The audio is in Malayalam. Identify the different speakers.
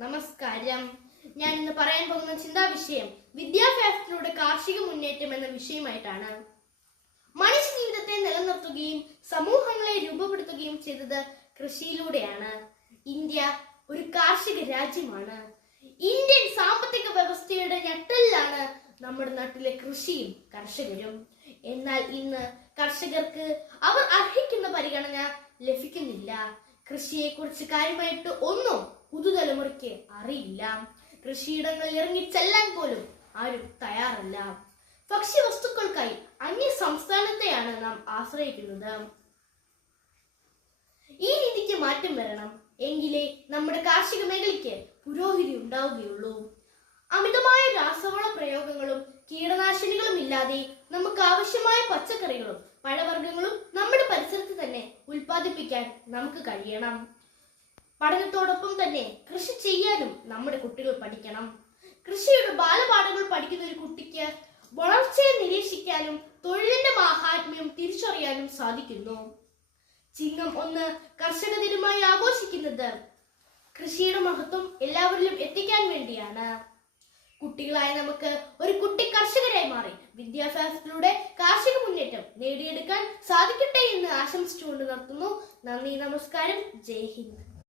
Speaker 1: നമസ്കാരം. ഞാൻ ഇന്ന് പറയാൻ പോകുന്ന ചിന്താ വിഷയം വിദ്യാഭ്യാസത്തിലൂടെ കാർഷിക മുന്നേറ്റം എന്ന വിഷയമായിട്ടാണ്. മനുഷ്യ ജീവിതത്തെ നിലനിർത്തുകയും സമൂഹങ്ങളെ രൂപപ്പെടുത്തുകയും ചെയ്തത് കൃഷിയിലൂടെയാണ്. ഇന്ത്യ ഒരു കാർഷിക രാജ്യമാണ്. ഇന്ത്യൻ സാമ്പത്തിക വ്യവസ്ഥയുടെ ഞെട്ടലിലാണ് നമ്മുടെ നാട്ടിലെ കൃഷിയും കർഷകരും. എന്നാൽ ഇന്ന് കർഷകർക്ക് അവർ അർഹിക്കുന്ന പരിഗണന ലഭിക്കുന്നില്ല. കൃഷിയെക്കുറിച്ച് കാര്യമായിട്ട് ഒന്നും പുതുതലമുറയ്ക്ക് അറിയില്ല. കൃഷിയിടങ്ങളിൽ ഇറങ്ങി ചെല്ലാൻ പോലും ആരും തയ്യാറല്ല. ഭക്ഷ്യവസ്തുക്കൾക്കായി അന്യ സംസ്ഥാനത്തെയാണ് നാം ആശ്രയിക്കുന്നത്. ഈ രീതിക്ക് മാറ്റം വരണം എങ്കിലേ നമ്മുടെ കാർഷിക മേഖലയ്ക്ക് പുരോഗതി ഉണ്ടാവുകയുള്ളൂ. അമിതമായ രാസവള പ്രയോഗങ്ങളും കീടനാശിനികളും ഇല്ലാതെ നമുക്ക് ആവശ്യമായ പച്ചക്കറികളും പഴവർഗങ്ങളും നമ്മുടെ പരിസരത്ത് തന്നെ ഉൽപ്പാദിപ്പിക്കാൻ നമുക്ക് കഴിയണം. പഠനത്തോടൊപ്പം തന്നെ കൃഷി ചെയ്യാനും നമ്മുടെ കുട്ടികൾ പഠിക്കണം. കൃഷിയുടെ ബാലപാഠങ്ങൾ പഠിക്കുന്ന ഒരു കുട്ടിക്ക് വളർച്ചയെ നിരീക്ഷിക്കാനും തൊഴിലിന്റെ മാഹാത്മ്യം തിരിച്ചറിയാനും സാധിക്കുന്നു. ചിങ്ങം ഒന്ന് കർഷക ദിനമായി ആഘോഷിക്കുന്നത് കൃഷിയുടെ മഹത്വം എല്ലാവരിലും എത്തിക്കാൻ വേണ്ടിയാണ്. കുട്ടികളായ നമുക്ക് ഒരു കുട്ടി കർഷകരായി മാറി വിദ്യാഭ്യാസത്തിലൂടെ കാർഷിക മുന്നേറ്റം നേടിയെടുക്കാൻ സാധിക്കട്ടെ എന്ന് ആശംസിച്ചുകൊണ്ട് നിർത്തുന്നു. നന്ദി നമസ്കാരം. ജയ് ഹിന്ദ്.